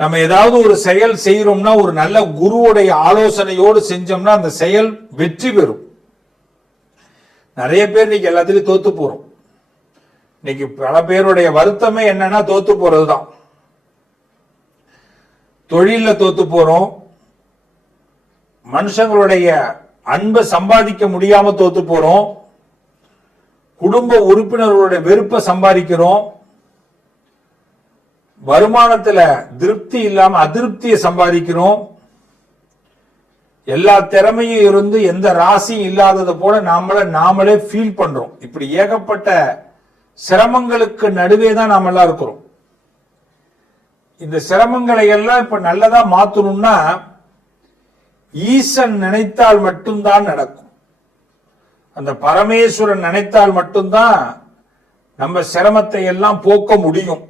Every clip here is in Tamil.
நம்ம ஏதாவது ஒரு செயல் செய்யறோம்னா ஒரு நல்ல குருவுடைய ஆலோசனையோடு செஞ்சோம்னா அந்த செயல் வெற்றி பெறும். நிறைய பேர் இன்னைக்கு எல்லாத்திலையும் தோத்து போறோம். இன்னைக்கு பல பேருடைய வருத்தமே என்னன்னா தோத்து போறதுதான். தொழில தோத்து போறோம், மனுஷங்களுடைய அன்பை சம்பாதிக்க முடியாம தோத்து போறோம், குடும்ப உறுப்பினர்களுடைய வெறுப்பை சம்பாதிக்கிறோம், வருமானத்துல திருப்தி இல்லாம அதிருப்தியை சம்பாதிக்கிறோம். எல்லா திறமையும் இருந்து எந்த ராசியும் இல்லாதது போல நாமளே ஃபீல் பண்றோம். இப்படி ஏகப்பட்ட சிரமங்களுக்கு நடுவே தான் நாம எல்லாம் இருக்கிறோம். இந்த சிரமங்களை எல்லாம் இப்ப நல்லதா மாத்தணும்னா ஈசன் நினைத்தால் மட்டும்தான் நடக்கும். அந்த பரமேஸ்வரன் நினைத்தால் மட்டும்தான் நம்ம சிரமத்தை எல்லாம் போக்க முடியும்.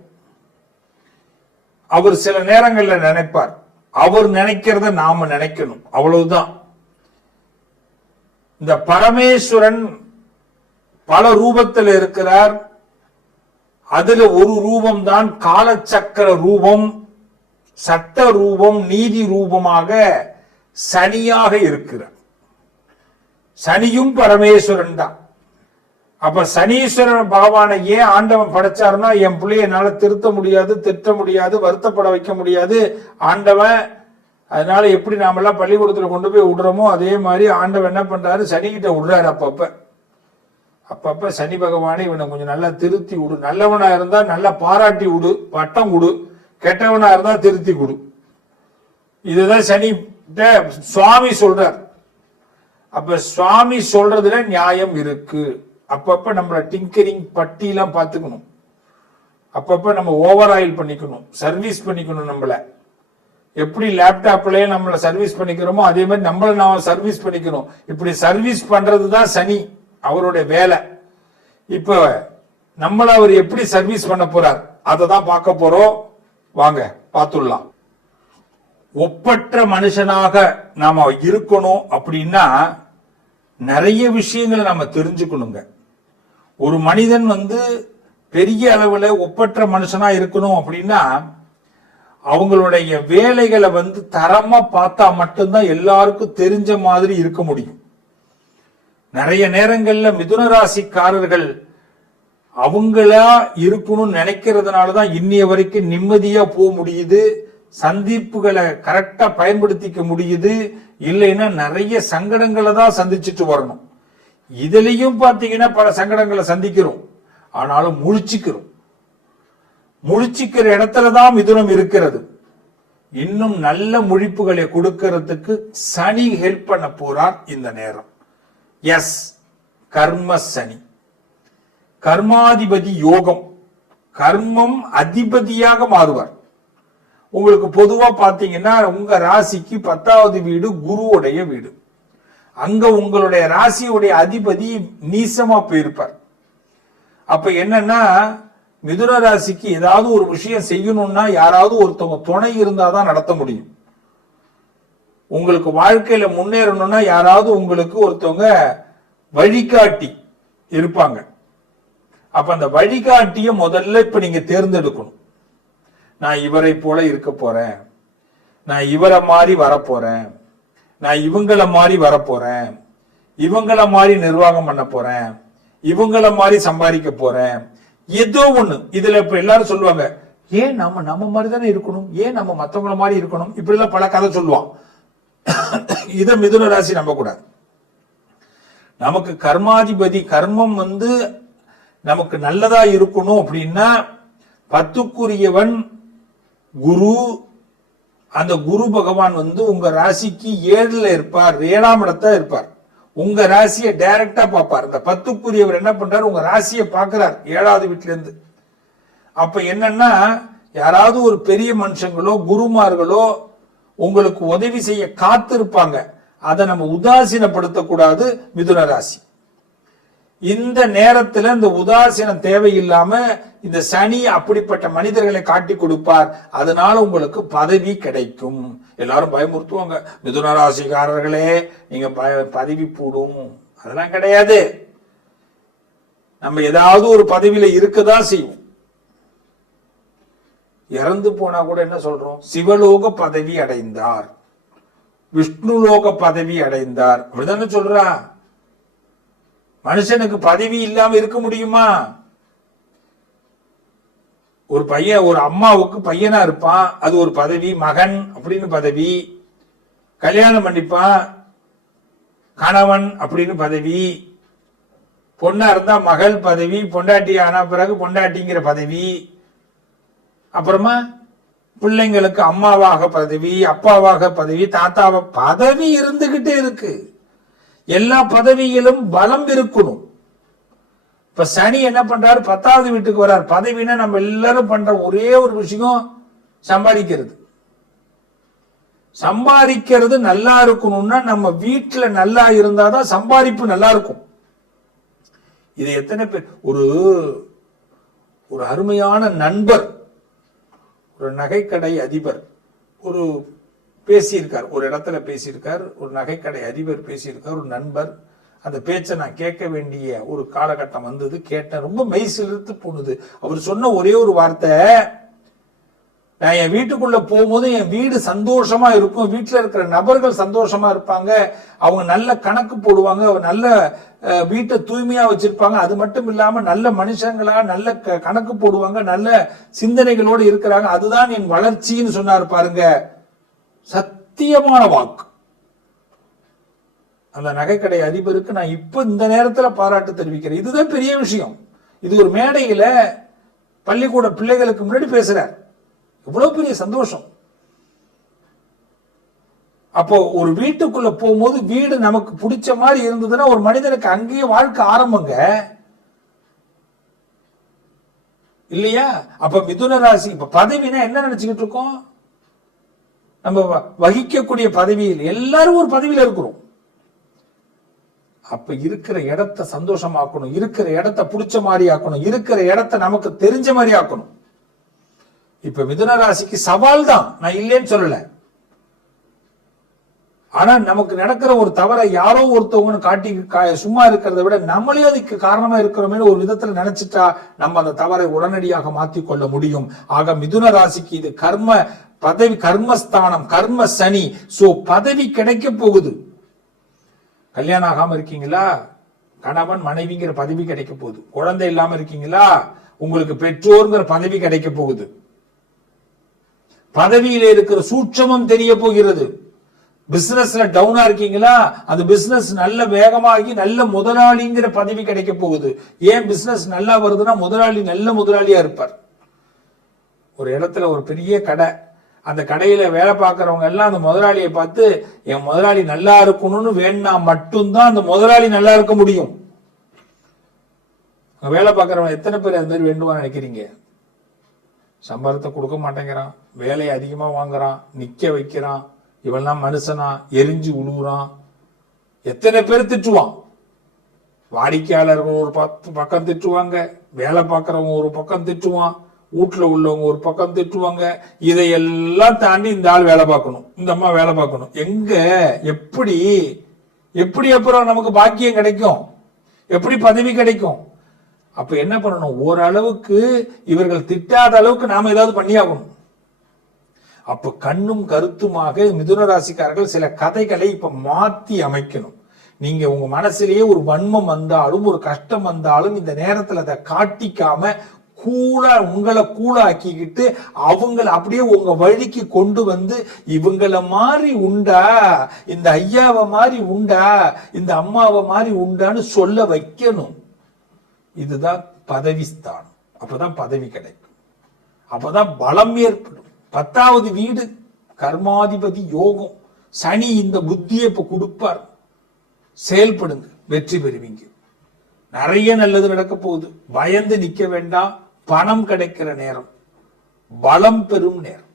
அவர் சில நேரங்கள்ல நினைப்பார், அவர் நினைக்கிறத நாம நினைக்கணும், அவ்வளவுதான். இந்த பரமேஸ்வரன் பல ரூபத்தில் இருக்கிறார். அதுல ஒரு ரூபம் தான் காலச்சக்கர ரூபம், சட்ட ரூபம், நீதி ரூபமாக சனியாக இருக்கிறார். சனியும் பரமேஸ்வரன் தான். அப்ப சனீஸ்வரன் பகவானை ஏன் ஆண்டவன் படைச்சாருன்னா, என் பிள்ளைய என்னால திருத்த முடியாது, திட்ட முடியாது, வருத்தப்பட வைக்க முடியாது ஆண்டவன். அதனால எப்படி நாமெல்லாம் பள்ளிக்கூடத்துல கொண்டு போய் விடுறோமோ அதே மாதிரி ஆண்டவன் என்ன பண்றாரு, சனிகிட்ட விடுறாரு. அப்பப்ப சனி பகவானை இவனை கொஞ்சம் நல்லா திருத்தி விடு. நல்லவனா இருந்தா நல்லா பாராட்டி விடு, பட்டம் கொடு. கெட்டவனா இருந்தா திருத்தி கொடு. இதுதான் சனி சுவாமி சொல்றார். அப்ப சுவாமி சொல்றதுல நியாயம் இருக்கு. அப்பப்ப நம்மள டிங்கரிங் பட்டியெல்லாம் பார்த்துக்கணும். அப்பப்ப நம்ம ஓவர் ஆயில் பண்ணிக்கணும், சர்வீஸ் பண்ணிக்கணும். நம்மள எப்படி லேப்டாப்லயே நம்மள சர்வீஸ் பண்ணிக்கிறோமோ அதே மாதிரி நம்மள நாம சர்வீஸ் பண்ணிக்கணும். இப்படி சர்வீஸ் பண்றதுதான் சனி, அவருடைய வேலை. இப்ப நம்மள அவர் எப்படி சர்வீஸ் பண்ண போறார் அதை தான் பார்க்க போறோம். வாங்க பார்த்துடலாம். ஒப்பற்ற மனுஷனாக நாம இருக்கணும் அப்படின்னா நிறைய விஷயங்களை நம்ம தெரிஞ்சுக்கணுங்க. ஒரு மனிதன் பெரிய அளவுல ஒப்பற்ற மனுஷனா இருக்கணும் அப்படின்னா அவங்களுடைய வேலைகளை தரமா பார்த்தா மட்டும்தான் எல்லாருக்கும் தெரிஞ்ச மாதிரி இருக்க முடியும். நிறைய நேரங்கள்ல மிதுன ராசிக்காரர்கள் அவங்களா இருக்கணும்னு நினைக்கிறதுனாலதான் இன்னைய வரைக்கும் நிம்மதியா போக முடியுது, சந்திப்புகளை கரெக்டா பயன்படுத்திக்க முடியுது. இல்லைன்னா நிறைய சங்கடங்களை தான் சந்திச்சுட்டு வரணும். இதுலயும் பாத்தீங்கன்னா பல சங்கடங்களை சந்திக்கிறோம், ஆனாலும் முழிச்சுக்கிற இடத்துலதான் மிதுனம் இருக்கிறது. இன்னும் நல்ல முழிப்புகளை கொடுக்கிறதுக்கு சனி ஹெல்ப் பண்ண போறார் இந்த நேரம். எஸ், கர்ம சனி, கர்மாதிபதி யோகம், கர்மம் அதிபதியாக மாறுவார். உங்களுக்கு பொதுவா பாத்தீங்கன்னா உங்க ராசிக்கு 10வது வீடு குருவுடைய வீடு. அங்க உங்களுடைய ராசியுடைய அதிபதி நீசமா போயிருப்பார். அப்ப என்னன்னா மிதுன ராசிக்கு ஏதாவது ஒரு விஷயம் செய்யணும்னா யாராவது ஒருத்தவங்க துணை இருந்தாதான் நடத்த முடியும். உங்களுக்கு வாழ்க்கையில முன்னேறணும்னா யாராவது உங்களுக்கு ஒருத்தவங்க வழிகாட்டி இருப்பாங்க. அப்ப அந்த வழிகாட்டிய முதல்ல இப்ப நீங்க தேர்ந்தெடுக்கணும். நான் இவரை போல இருக்க போறேன், நான் இவரை மாதிரி வரப்போறேன், நான் இவங்கள மாதிரி வரப்போறேன், இவங்கள மாதிரி நிர்வாகம் பண்ண போறேன், இவங்கள மாதிரி சம்பாதிக்க போறேன், ஏதோ ஒண்ணு. இதுல இப்ப எல்லாரும் சொல்லுவாங்க, ஏன் நம்ம மாதிரி தானே இருக்கணும், ஏன் நம்ம மத்தவங்கள மாதிரி இருக்கணும், இப்படி எல்லாம் பல கதை சொல்லுவான். இத மிதுன ராசி நம்ப கூடாது. நமக்கு கர்மாதிபதி கர்மம் நமக்கு நல்லதா இருக்கணும் அப்படின்னா 10க்குரியவன் குரு. அந்த குரு பகவான் உங்க ராசிக்கு 7ல இருப்பார், 7ஆம் இடத்துல இருப்பார். உங்க ராசியை டைரக்டா பார்ப்பார். இந்த 10க்குரியவர் என்ன பண்றாரு, உங்க ராசியை பார்க்கிறார் 7வது வீட்டுல இருந்து. அப்ப என்னன்னா யாராவது ஒரு பெரிய மனுஷங்களோ குருமார்களோ உங்களுக்கு உதவி செய்ய காத்திருப்பாங்க. அதை நம்ம உதாசீனப்படுத்தக்கூடாது மிதுன ராசி. இந்த நேரத்துல இந்த உதாசீனம் தேவையில்லாம இந்த சனி அப்படிப்பட்ட மனிதர்களை காட்டி கொடுப்பார். அதனால உங்களுக்கு பதவி கிடைக்கும். எல்லாரும் பயமுறுத்துவாங்க, மிதுன ராசிக்காரர்களே நீங்க பதவி போடும். அதெல்லாம் கிடையாது. நம்ம ஏதாவது ஒரு பதவியில இருக்கதான் செய்வோம். இறந்து போனா கூட என்ன சொல்றோம்? சிவலோக பதவி அடைந்தார், விஷ்ணுலோக பதவி அடைந்தார், அப்படிதானே சொல்றா. மனுஷனுக்கு பதவி இல்லாம இருக்க முடியுமா? ஒரு பையன், ஒரு அம்மாவுக்கு பையனா இருப்பான், அது ஒரு பதவி, மகன் அப்படின்னு பதவி. கல்யாணம் பண்ணிப்பான், கணவன் அப்படின்னு பதவி. பொண்ணா இருந்தா மகள் பதவி, பொண்டாட்டி ஆன பிறகு பொண்டாட்டிங்கிற பதவி. அப்புறமா பிள்ளைங்களுக்கு அம்மாவாக பதவி, அப்பாவாக பதவி, தாத்தாவ பதவி இருந்துகிட்டே இருக்கு. எல்லா பதவியிலும் பலம் இருக்கணும். இப்ப சனி என்ன பண்றாரு? 10வது வீட்டுக்கு வர்றார். பதவினா நம்ம எல்லாரும் பண்ற ஒரே ஒரு விஷயம் சம்பாதிக்கிறது. சம்பாதிக்கிறது நல்லா இருக்கணும்னா நம்ம வீட்டுல நல்லா இருந்தாதான் சம்பாதிப்பு நல்லா இருக்கும். இது எத்தனை பேர்? ஒரு அருமையான நண்பர், ஒரு நகைக்கடை அதிபர் ஒரு பேசியிருக்கார், ஒரு இடத்துல பேசியிருக்கார், ஒரு நகைக்கடை அதிபர் பேசியிருக்கார், ஒரு நண்பர். அந்த பேச்சை நான் கேட்க வேண்டிய ஒரு காலகட்டம் வந்தது. கேட்டேன், ரொம்ப மெய் சிலிர்த்து போனது. அவர் சொன்ன ஒரே ஒரு வார்த்தை, நான் என் வீட்டுக்குள்ள போகும்போது என் வீடு சந்தோஷமா இருக்கும், வீட்டுல இருக்கிற நபர்கள் சந்தோஷமா இருப்பாங்க, அவங்க நல்ல கணக்கு போடுவாங்க, நல்ல வீட்டை தூய்மையா வச்சிருப்பாங்க, அது மட்டும் இல்லாம நல்ல மனுஷங்களா நல்ல கணக்கு போடுவாங்க, நல்ல சிந்தனைகளோடு இருக்கிறாங்க, அதுதான் என் வளர்ச்சின்னு சொன்னார் பாருங்க. சத்தியமான வாக்கு. அந்த நகைக்கடை அதிபருக்கு நான் இப்ப இந்த நேரத்துல பாராட்டு தெரிவிக்கிறேன். இதுதான் பெரிய விஷயம். இது ஒரு மேடையில பள்ளிக்கூட பிள்ளைகளுக்கு முன்னாடி பேசுறார். எவ்வளவு பெரிய சந்தோஷம். அப்போ ஒரு வீட்டுக்குள்ள போகும்போது வீடு நமக்கு பிடிச்ச மாதிரி இருந்ததுன்னா ஒரு மனிதனுக்கு அங்கேயே வாழ்க்கை ஆரம்பங்க இல்லையா? அப்ப மிதுன ராசி, இப்ப பதவினா என்ன நினைச்சுக்கிட்டு இருக்கோம்? நம்ம வகிக்கக்கூடிய பதவியில் எல்லாரும் ஒரு பதவியில இருக்கிறோம். அப்ப இருக்கிற இடத்தை சந்தோஷமாக்கணும், இருக்கிற இடத்தை பிடிச்ச மாதிரி ஆக்கணும், இருக்கிற இடத்தை நமக்கு தெரிஞ்ச மாதிரி ஆக்கணும். இப்ப மிதுன ராசிக்கு சவால் தான், நான் இல்லைன்னு சொல்லல. ஆனா நமக்கு நடக்கிற ஒரு தவறை யாரோ ஒருத்தவங்க காட்டி சும்மா இருக்கிறத விட நம்மளே அதுக்கு காரணமா இருக்கிறோமே ஒரு விதத்துல நினைச்சிட்டா நம்ம அந்த தவறை உடனடியாக மாத்தி கொள்ள முடியும். ஆக மிதுன ராசிக்கு இது கர்ம பதவி, கர்மஸ்தானம், கர்ம சனி. சோ பதவி கிடைக்க போகுது. கல்யாணம் ஆகாம இருக்கீங்களா? கணவன் மனைவிங்கிற பதவி கிடைக்க போகுது. குழந்தை இல்லாம இருக்கீங்களா? உங்களுக்கு பெற்றோர்ங்கிற பதவி கிடைக்க போகுது. பதவியில இருக்கிற சூட்சமம் தெரிய போகிறது. பிசினஸ்ல டவுனா இருக்கீங்களா? அந்த பிசினஸ் நல்ல வேகமாகி நல்ல முதலாளிங்கிற பதவி கிடைக்க போகுது. ஏன் பிசினஸ் நல்லா வருதுன்னா முதலாளி நல்ல முதலாளியா இருப்பார். ஒரு இடத்துல ஒரு பெரிய கடை, அந்த கடையில வேலை பார்க்கறவங்க எல்லாம் அந்த முதலாளியை பார்த்து என் முதலாளி நல்லா இருக்கணும்னு வேணா மட்டும்தான் அந்த முதலாளி நல்லா இருக்க முடியும். வேலை பார்க்கறவங்க எத்தனை பேர் அது மாதிரி வேண்டுவான்னு நினைக்கிறீங்க? சம்பளத்தை கொடுக்க மாட்டேங்கிறான், வேலையை அதிகமா வாங்குறான், நிக்க வைக்கிறான், இவெல்லாம் மனுஷனா, எரிஞ்சு உழுவுறான். எத்தனை பேர் திட்டுவான்? வாடிக்கையாளர்கள் ஒரு பக்கம் திட்டுவாங்க, வேலை பார்க்கறவங்க ஒரு பக்கம் திட்டுவான், வீட்டுல உள்ளவங்க ஒரு பக்கம் திட்டுவாங்க. இதையெல்லாம் தாண்டி இந்த ஆள் வேலை பார்க்கணும், இந்த அம்மா வேலை பார்க்கணும். எங்க எப்படி எப்படி அப்புறம் நமக்கு பாக்கியம் கிடைக்கும்? எப்படி பதவி கிடைக்கும்? அப்ப என்ன பண்ணணும்? ஓரளவுக்கு இவர்கள் திட்டாத அளவுக்கு நாம ஏதாவது பண்ணியாகணும். அப்ப கண்ணும் கருத்துமாக மிதுன ராசிக்காரர்கள் சில கதைகளை இப்ப மாத்தி அமைக்கணும். நீங்க உங்க மனசுலயே ஒரு வன்மம் வந்தாலும் ஒரு கஷ்டம் வந்தாலும் இந்த நேரத்துல அதை காட்டிக்காம உங்களை கூலாக்கிக்கிட்டு அவங்கள அப்படியே உங்க வழிக்கு கொண்டு வந்து இவங்கள மாதிரி உண்டா, இந்த ஐயாவை மாதிரி உண்டா, இந்த அம்மாவை மாதிரி உண்டான்னு சொல்ல வைக்கணும். இதுதான் பதவி ஸ்தானம். அப்பதான் பதவி கிடைக்கும், அப்பதான் பலம் ஏற்படும். 10வது வீடு கர்மாதிபதி யோகம். சனி இந்த புத்தியை இப்ப கொடுப்பார். செயல்படுங்க, வெற்றி பெறுவீங்க. நிறைய நல்லது நடக்க போகுது. பயந்து நிக்க வேண்டாம். பணம் கிடைக்கிற நேரம், பலம் பெறும் நேரம்.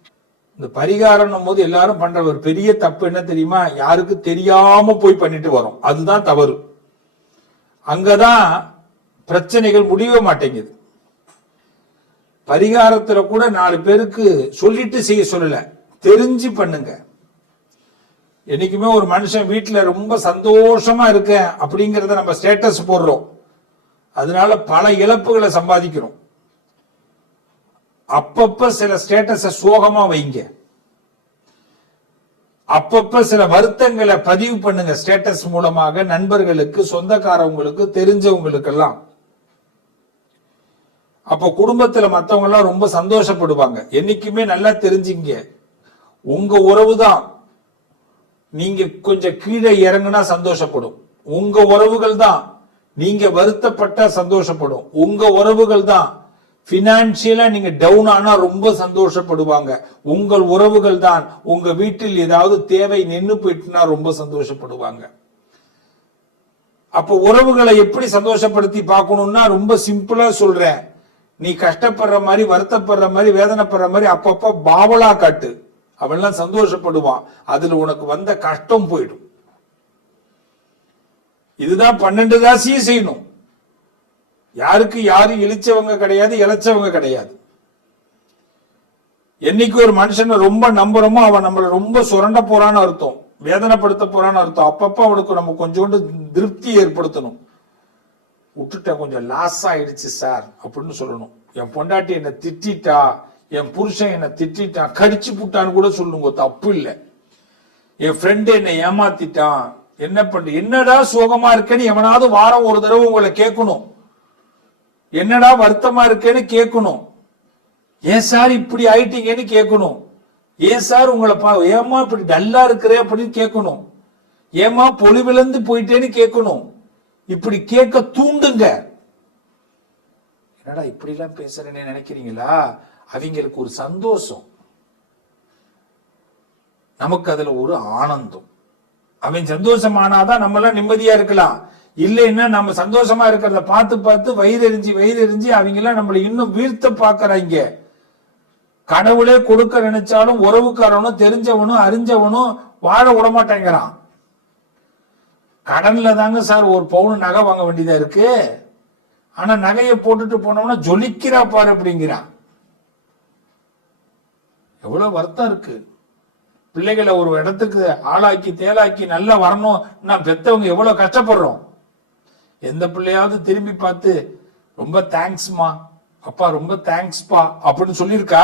இந்த பரிகாரம் போது எல்லாரும் பண்ற ஒரு பெரிய தப்பு என்ன தெரியுமா? யாருக்கு தெரியாம போய் பண்ணிட்டு வரோம். அதுதான் தவறு. அங்கதான் பிரச்சனைகள் முடிய மாட்டேங்குது. பரிகாரத்துல கூட 4 பேருக்கு சொல்லிட்டு செய்ய சொல்லல, தெரிஞ்சு பண்ணுங்க. என்னைக்குமே ஒரு மனுஷன் வீட்டுல ரொம்ப சந்தோஷமா இருக்கேன் அப்படிங்கறத நம்ம ஸ்டேட்டஸ் போடுறோம். அதனால பல இழப்புகளை சம்பாதிக்கிறோம். அப்பப்ப சில ஸ்டேட்டஸ சோகமா வைங்க, அப்பப்ப சில வருத்தங்களை பதிவு பண்ணுங்க ஸ்டேட்டஸ் மூலமாக, நண்பர்களுக்கு, சொந்தக்காரவங்களுக்கு, தெரிஞ்சவங்களுக்கு எல்லாம். அப்ப குடும்பத்துல மத்தவங்க எல்லாம் ரொம்ப சந்தோஷப்படுவாங்க. என்னைக்குமே நல்லா தெரிஞ்சுங்க, உங்க உறவு தான் நீங்க கொஞ்சம் கீழே இறங்குனா சந்தோஷப்படும். உங்க உறவுகள் தான் நீங்க வருத்தப்பட்டா சந்தோஷப்படும். உங்க உறவுகள் தான் பினான்சியலா நீங்க டவுன் ஆனா ரொம்ப சந்தோஷப்படுவாங்க. உங்கள் உறவுகள் தான் உங்க வீட்டில் ஏதாவது தேவை நின்று போயிட்டுனா ரொம்ப சந்தோஷப்படுவாங்க. அப்போ உறவுகளை எப்படி சந்தோஷப்படுத்தி பார்க்கணும்னா ரொம்ப சிம்பிளா சொல்றேன். நீ கஷ்டப்படுற மாதிரி, வருத்தப்படுற மாதிரி, வேதனைப்படுற மாதிரி அப்பப்ப பாவலா காட்டு, அவெல்லாம் சந்தோஷப்படுவான். அதுல உனக்கு வந்த கஷ்டம் போயிடும். இதுதான் 12 ராசியும் செய்யணும். யாருக்கு யாரும் இழிச்சவங்க கிடையாது, இழைச்சவங்க கிடையாது. என்னைக்கு ஒரு மனுஷனை ரொம்ப நம்புறோமோ அவன் நம்மளை ரொம்ப சுரண்ட போறான்னு அர்த்தம், வேதனைப்படுத்த போறான்னு அர்த்தம். அப்பப்ப அவனுக்கு நம்ம கொஞ்சோண்டு திருப்தி ஏற்படுத்தணும். விட்டுட்டேன், கொஞ்சம் லாஸ் ஆயிடுச்சு சார் அப்படின்னு சொல்லணும். என் பொண்டாட்டி என்னை திட்டா, என் புருஷன் என்னை திட்டா, கடிச்சு புட்டான்னு கூட சொல்லுங்க, தப்பு இல்லை. என் ஃப்ரெண்டு என்னை ஏமாத்திட்டான், என்ன பண்ண, என்னடா சோகமா இருக்கேன்னு எவனாவது வாரம் ஒரு தடவை உங்களை கேட்கணும். என்னடா வருத்தமா இருக்கேன்னு கேட்கணும். ஏன் சார் இப்படி ஆயிட்டீங்கன்னு கேட்கணும். ஏன் சார் உங்களை ஏமா இப்படி டல்லா இருக்கிறே அப்படின்னு கேட்கணும். ஏமா பொலிவிழந்து போயிட்டேன்னு கேட்கணும். இப்படி கேட்க தூண்டுங்க. என்னடா இப்படி எல்லாம் பேசுறேன்னு நினைக்கிறீங்களா? அவங்களுக்கு ஒரு சந்தோஷம், நமக்கு அதுல ஒரு ஆனந்தம். அவன் சந்தோஷமானாதான் நம்ம எல்லாம் நிம்மதியா இருக்கலாம். இல்லைன்னா நம்ம சந்தோஷமா இருக்கிறத பார்த்து பார்த்து வயிறெறிஞ்சி அவங்க எல்லாம் நம்மளை இன்னும் வீழ்த்த பாக்குறாங்க. கடவுளே கொடுக்க நினைச்சாலும் உறவுக்காரனும் தெரிஞ்சவனும் அறிஞ்சவனும் வாழ விடமாட்டேங்கிறான். கடன்ல தாங்க சார் ஒரு பவுன் நகை வாங்க வேண்டியதா இருக்கு. ஆனா நகையை போட்டுட்டு போனோம்னா ஜொலிக்கிறா பாரு அப்படிங்கிறான். எவ்வளவு வருத்தம் இருக்கு. பிள்ளைகளை ஒரு இடத்துக்கு ஆளாக்கி தேலாக்கி நல்லா வரணும், நான் பெத்தவங்க எவ்வளவு கஷ்டப்படுறோம். எந்த பிள்ளையாவது திரும்பி பார்த்து ரொம்ப தேங்க்ஸ்மா அப்பா, ரொம்ப தேங்க்ஸ்பா அப்படின்னு சொல்லியிருக்கா?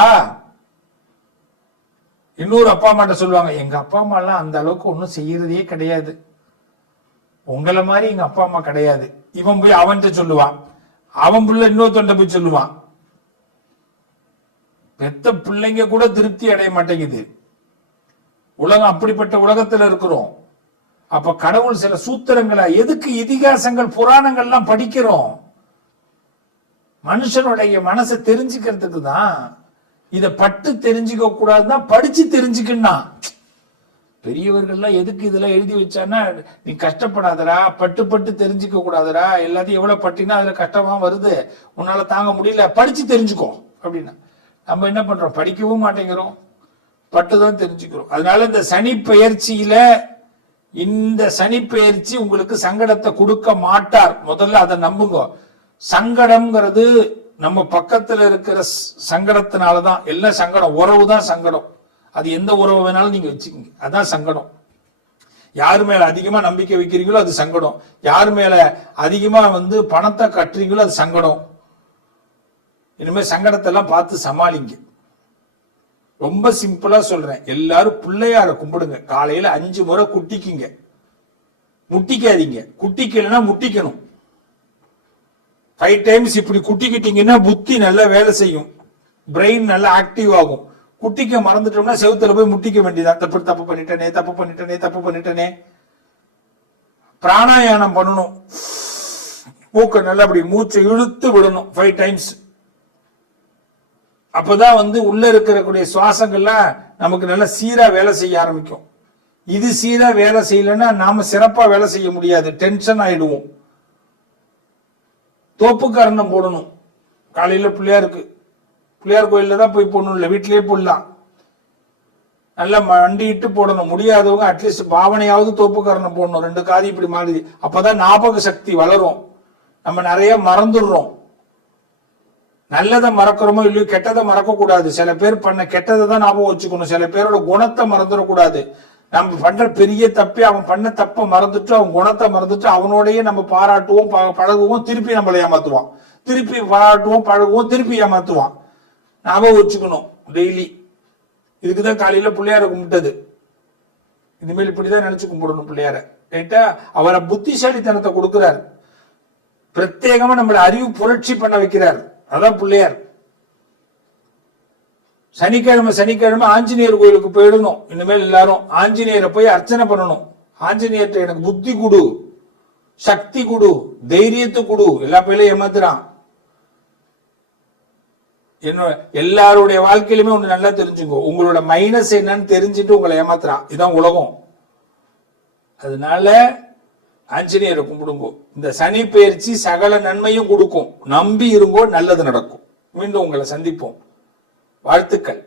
இன்னொரு அப்பா அம்மாட்ட சொல்லுவாங்க, எங்க அப்பா அம்மா எல்லாம் அந்த அளவுக்கு ஒன்றும் செய்யறதே கிடையாது, உங்களை மாதிரி எங்க அப்பா அம்மா கிடையாது. இவன் போய் அவன்கிட்ட சொல்லுவான், அவன் பிள்ளை இன்னொருத்தன்ட்ட போய் சொல்லுவான். பெத்த பிள்ளைங்க கூட திருப்தி அடைய மாட்டேங்குது. உலகம் அப்படிப்பட்ட உலகத்துல இருக்கிறோம். அப்ப கடவுள் சில சூத்திரங்களை, எதுக்கு இதிகாசங்கள் புராணங்கள்லாம் படிக்கிறோம்? மனுஷனுடைய மனசை தெரிஞ்சுக்கிறதுக்கு தான். இத பட்டு தெரிஞ்சுக்க கூடாதுன்னா படிச்சு தெரிஞ்சுக்கணும். பெரியவர்கள்லாம் எதுக்கு இதெல்லாம் எழுதி வச்சான்னா, நீ கஷ்டப்படாதரா, பட்டு பட்டு தெரிஞ்சுக்க கூடாதரா, எல்லாத்தையும் எவ்வளவு பட்டினா அதுல கஷ்டமா வருது, உன்னால தாங்க முடியல, படிச்சு தெரிஞ்சுக்கோ அப்படின்னா. நம்ம என்ன பண்றோம்? படிக்கவும் மாட்டேங்கிறோம், பட்டுதான் தெரிஞ்சுக்கிறோம். அதனால இந்த சனி பெயர்ச்சியில, இந்த சனி பெயர்ச்சி உங்களுக்கு சங்கடத்தை கொடுக்க மாட்டார். முதல்ல அதை நம்புங்க. சங்கடம்ங்கிறது நம்ம பக்கத்துல இருக்கிற சங்கடத்தினாலதான். எல்லாம் சங்கடம், உறவு தான் சங்கடம். அது எந்த உறவு வேணாலும் நீங்க வச்சுக்கோங்க, அதான் சங்கடம். யாரு மேல அதிகமா நம்பிக்கை வைக்கிறீங்களோ அது சங்கடம். யாரு மேல அதிகமா பணத்தை கட்டுறீங்களோ அது சங்கடம். இனிமே சங்கடத்தை எல்லாம் பார்த்து சமாளிங்க. ரொம்ப சிம்பிளா சொல்றேன், எல்லாரும் பிள்ளையார கும்பிடுங்க. காலையில 5 முறை குட்டிக்குங்க, முட்டிக்காதீங்க. குட்டிக்கலைன்னா முட்டிக்கணும். 5 டைம்ஸ் இப்படி குட்டிக்கிட்டீங்கன்னா புத்தி நல்லா வேலை செய்யும், பிரெயின் நல்லா ஆக்டிவ் ஆகும். குட்டிக்க மறந்துட்டோம்னா செவுத்துல போய் முட்டிக்க வேண்டியதான். தப்பு பண்ணிட்டனே. பிராணாயாமம் பண்ணணும். மூக்க நல்லா அப்படி மூச்சை இழுத்து விடணும் 5 டைம்ஸ். அப்பதான் உள்ள இருக்கக்கூடிய சுவாசங்கள்லாம் நமக்கு நல்ல சீரா வேலை செய்ய ஆரம்பிக்கும். இது சீரா வேலை செய்யலன்னா நாம சிறப்பா வேலை செய்ய முடியாது, டென்ஷன் ஆயிடுவோம். தோப்பு கரணம் போடணும். காலையில பிள்ளையார் கோயில்ல தான் போய் போடணும், இல்லை வீட்டிலேயே போடலாம். நல்லா மண்டிட்டு போடணும். முடியாதவங்க அட்லீஸ்ட் பாவனையாவது தோப்பு கரணம் போடணும், 2 காதி இப்படி மாறி. அப்பதான் ஞாபக சக்தி வளரும். நம்ம நிறைய மறந்துடுறோம். நல்லதை மறக்கிறோமோ இல்லையோ, கெட்டதை மறக்க கூடாது. சில பேர் பண்ண கெட்டதை தான் ஞாபகம் வச்சுக்கணும். சில பேரோட குணத்தை மறந்துடக்கூடாது. நம்ம பண்ற பெரிய தப்பே அவன் பண்ண தப்ப மறந்துட்டு, அவன் குணத்தை மறந்துட்டு, அவனோடய நம்ம பாராட்டுவோம், பழகுவோம், திருப்பி நம்மளை ஏமாத்துவான். திருப்பி பாராட்டுவோம், பழகுவோம், திருப்பி ஏமாத்துவான். ஞாபகம் வச்சுக்கணும் டெய்லி. இதுக்குதான் காலையில பிள்ளையார கும்பிட்டது. இனிமேல் இப்படிதான் நினைச்சு கும்பிடணும் பிள்ளையார. ரைட்டா? அவரை புத்திசாலித்தனத்தை கொடுக்கிறார், பிரத்யேகமா நம்மள அறிவு புரட்சி பண்ண வைக்கிறார். அதான் பிள்ளையார். சனிக்கிழமை ஆஞ்சநேயர் கோயிலுக்கு போயிடணும். இனிமேல் எல்லாரும் ஆஞ்சநேயரை போய் அர்ச்சனை பண்ணணும். ஆஞ்சநேயர்கிட்ட எனக்கு புத்தி கொடு, சக்தி கொடு, தைரியத்தை கொடு. எல்லா பேரையும் ஏமாத்துறான். எல்லாருடைய வாழ்க்கையிலுமே ஒண்ணு நல்லா தெரிஞ்சுக்கோ, உங்களோட மைனஸ் என்னன்னு தெரிஞ்சுட்டு உங்களை ஏமாத்துறான். இதுதான் உலகம். அதனால ஆஞ்சநேயரை கும்பிடுங்கோ. இந்த சனி பயிற்சி சகல நன்மையும் கொடுக்கும். நம்பி இருங்கோ, நல்லது நடக்கும். மீண்டும் உங்களை சந்திப்போம். வாழ்த்துக்கள்.